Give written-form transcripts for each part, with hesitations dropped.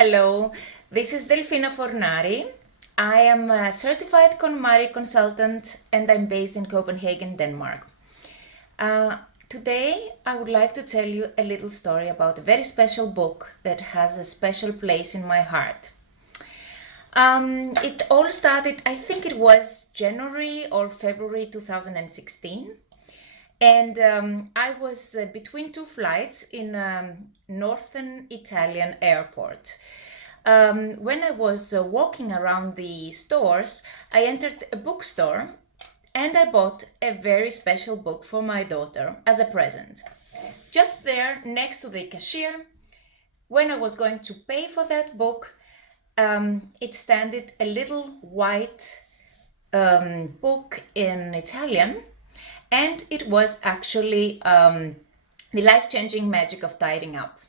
Hello, this is Delfina Fornari. I am a certified Konmari consultant and I'm based in Copenhagen, Denmark. Today, I would like to tell you a little story about a very special book that has a special place in my heart. It all started, I think it was January or February 2016. And I was between two flights in northern Italian airport. When I was walking around the stores, I entered a bookstore and I bought a very special book for my daughter as a present. Just there, next to the cashier, when I was going to pay for that book, it standed a little white book in Italian, and it was actually The Life-Changing Magic of Tidying Up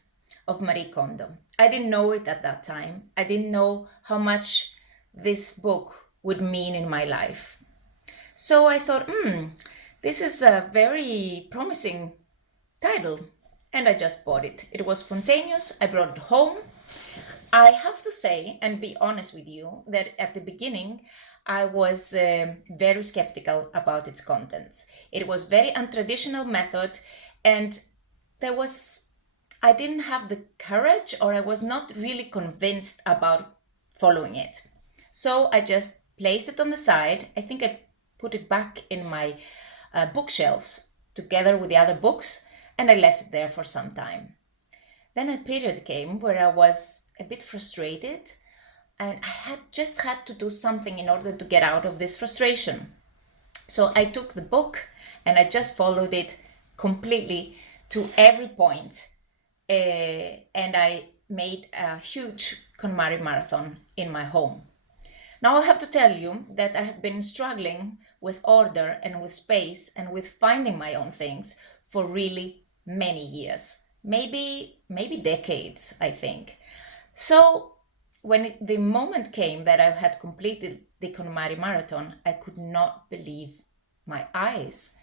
of Marie Kondo. I didn't know it at that time. I didn't know how much this book would mean in my life. So I thought, this is a very promising title, and I just bought it. It was spontaneous. I brought it home. I have to say and be honest with you that at the beginning, I was very skeptical about its contents. It was very untraditional method, and I didn't have the courage, or I was not really convinced about following it. So I just placed it on the side. I think I put it back in my bookshelves together with the other books, and I left it there for some time. Then a period came where I was a bit frustrated, and I had to do something in order to get out of this frustration. So I took the book and I just followed it completely to every point. And I made a huge Konmari marathon in my home. Now I have to tell you that I have been struggling with order and with space and with finding my own things for really many years. Maybe decades, I think. So when the moment came that I had completed the Konmari marathon, I could not believe my eyes.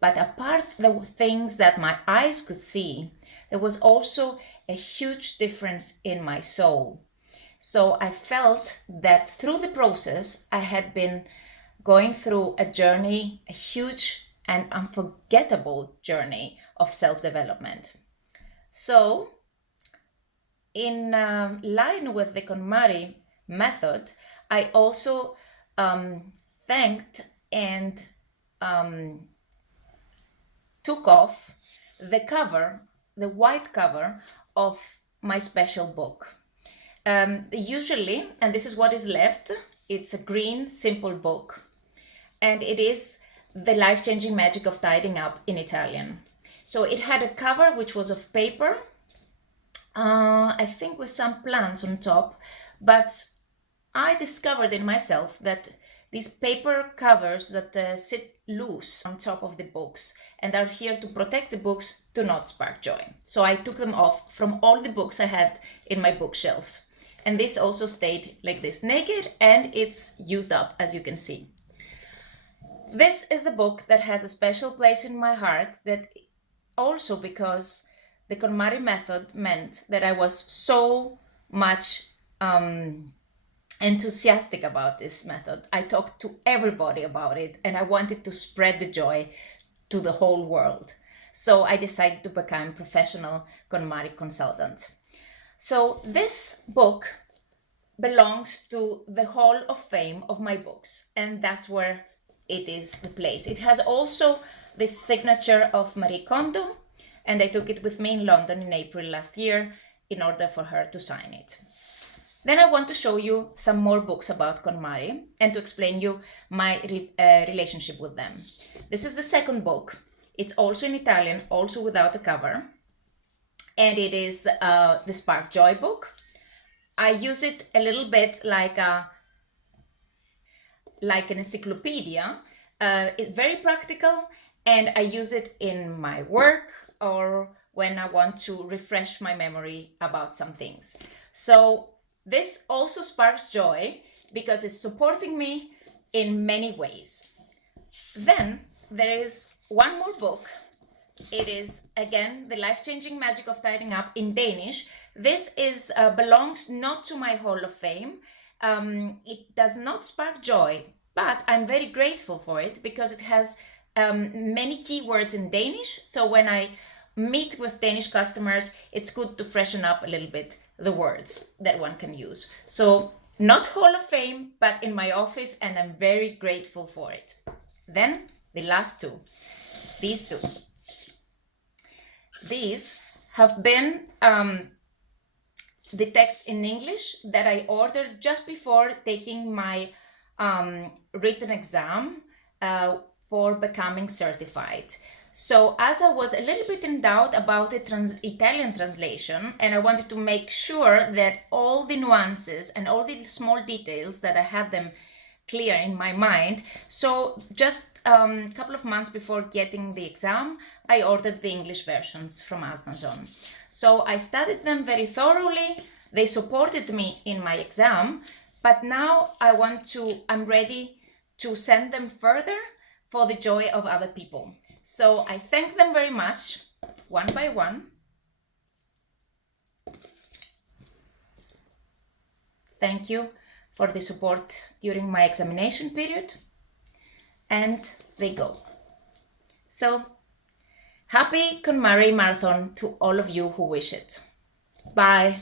But apart the things that my eyes could see, there was also a huge difference in my soul. So I felt that through the process, I had been going through a journey, a huge and unforgettable journey of self-development. So, in line with the KonMari method, I also thanked and took off the cover, the white cover of my special book. Usually, and this is what is left, it's a green, simple book. And it is The Life-Changing Magic of Tidying Up in Italian. So it had a cover which was of paper, I think with some plants on top, but I discovered in myself that these paper covers that sit loose on top of the books and are here to protect the books do not spark joy. So I took them off from all the books I had in my bookshelves. And this also stayed like this, naked, and it's used up, as you can see. This is the book that has a special place in my heart, that also because the KonMari method meant that I was so much enthusiastic about this method. I talked to everybody about it and I wanted to spread the joy to the whole world. So I decided to become a professional KonMari consultant. So this book belongs to the Hall of Fame of my books, and that's where it is the place. It has also the signature of Marie Kondo, and I took it with me in London in April last year in order for her to sign it. Then I want to show you some more books about KonMari and to explain you my relationship with them. This is the second book. It's also in Italian, also without a cover. And it is the Spark Joy book. I use it a little bit like an encyclopedia. It's very practical, and I use it in my work or when I want to refresh my memory about some things. So this also sparks joy because it's supporting me in many ways. Then there is one more book it is again the life-changing magic of tidying up in Danish. This is belongs not to my Hall of Fame. It does not spark joy, but I'm very grateful for it because it has many keywords in Danish. So when I meet with Danish customers, it's good to freshen up a little bit the words that one can use. So not Hall of Fame, but in my office, and I'm very grateful for it. Then the last two, these two. These have been the text in English that I ordered just before taking my written exam for becoming certified. So as I was a little bit in doubt about the Italian translation, and I wanted to make sure that all the nuances and all the small details that I had them clear in my mind. So just a couple of months before getting the exam, I ordered the English versions from Amazon. So I studied them very thoroughly. They supported me in my exam, but now I'm ready to send them further for the joy of other people. So I thank them very much, one by one. Thank you for the support during my examination period. And they go. So happy Konmari Marathon to all of you who wish it. Bye.